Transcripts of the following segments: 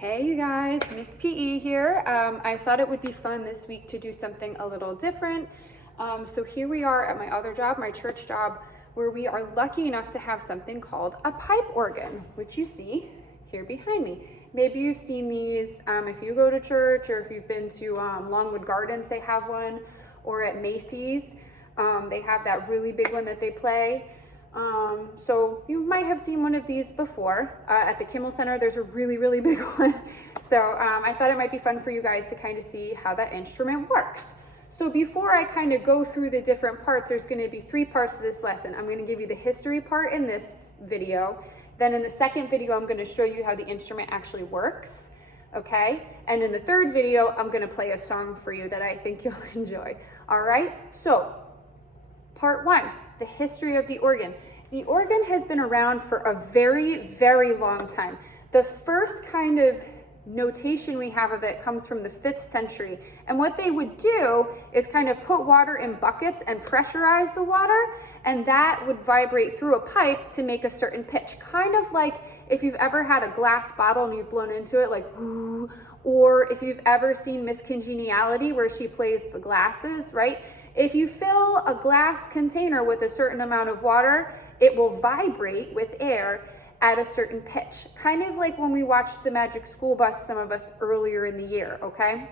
Hey you guys, Miss PE here. I thought it would be fun this week to do something a little different. So here we are at my other job, my church job, where we are lucky enough to have something called a pipe organ, which you see here behind me. Maybe you've seen these if you go to church, or if you've been to Longwood Gardens, they have one, or at Macy's, they have that really big one that they play. So you might have seen one of these before. At the Kimmel Center, there's a really big one. So I thought it might be fun for you guys to kind of see how that instrument works. So before I kind of go through the different parts, there's going to be 3 parts to this lesson. I'm going to give you the history part in this video. Then in the second video, I'm going to show you how the instrument actually works. Okay? And in the third video, I'm going to play a song for you that I think you'll enjoy. All right? So part 1, the history of the organ. The organ has been around for a very long time. The first kind of notation we have of it comes from the 5th century. And what they would do is kind of put water in buckets and pressurize the water, and that would vibrate through a pipe to make a certain pitch. Kind of like if you've ever had a glass bottle and you've blown into it, like, ooh, or if you've ever seen Miss Congeniality where she plays the glasses, right? If you fill a glass container with a certain amount of water, it will vibrate with air at a certain pitch. Kind of like when we watched The Magic School Bus, some of us earlier in the year, okay?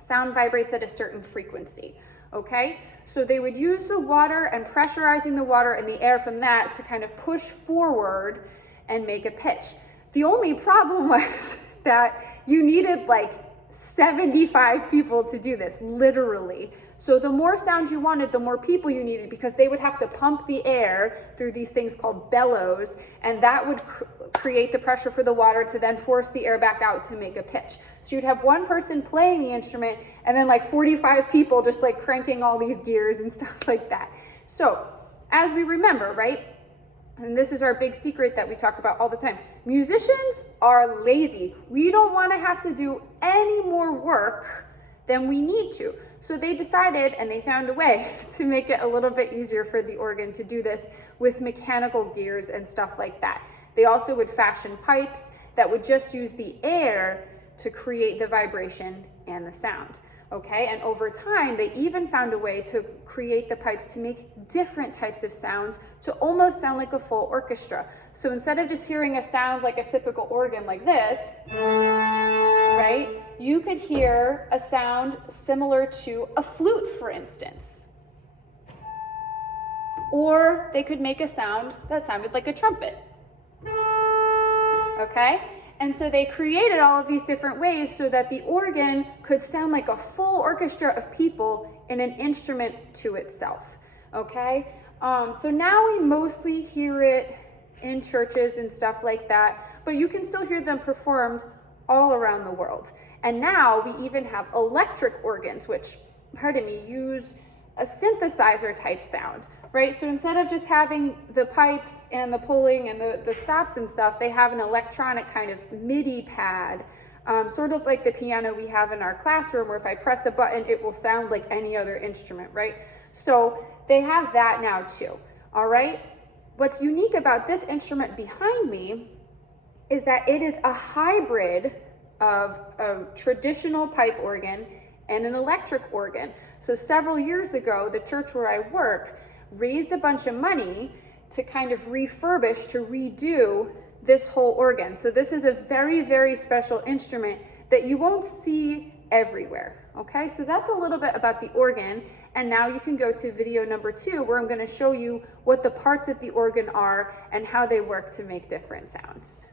Sound vibrates at a certain frequency, okay? So they would use the water and pressurizing the water and the air from that to kind of push forward and make a pitch. The only problem was that you needed like 75 people to do this, literally. So the more sound you wanted, the more people you needed, because they would have to pump the air through these things called bellows, and that would create the pressure for the water to then force the air back out to make a pitch. So you'd have one person playing the instrument and then like 45 people just like cranking all these gears and stuff like that. So as we remember, right? And this is our big secret that we talk about all the time. Musicians are lazy. We don't want to have to do any more work than we need to. So they decided, and they found a way to make it a little bit easier for the organ to do this with mechanical gears and stuff like that. They also would fashion pipes that would just use the air to create the vibration and the sound. Okay, and over time, they even found a way to create the pipes to make different types of sounds to almost sound like a full orchestra. So instead of just hearing a sound like a typical organ like this, right, you could hear a sound similar to a flute, for instance. Or they could make a sound that sounded like a trumpet. Okay? And so they created all of these different ways so that the organ could sound like a full orchestra of people in an instrument to itself. Okay? So now we mostly hear it in churches and stuff like that, but you can still hear them performed all around the world. And now we even have electric organs, which, pardon me, use a synthesizer type sound, right? So instead of just having the pipes and the pulling and the stops and stuff, they have an electronic kind of MIDI pad, sort of like the piano we have in our classroom, where if I press a button, it will sound like any other instrument, right? So they have that now too, all right? What's unique about this instrument behind me is that it is a hybrid of a traditional pipe organ and an electric organ. So several years ago, the church where I work raised a bunch of money to kind of refurbish, to redo this whole organ. So this is a very special instrument that you won't see everywhere. Okay, so that's a little bit about the organ. And now you can go to video number 2, where I'm going to show you what the parts of the organ are and how they work to make different sounds.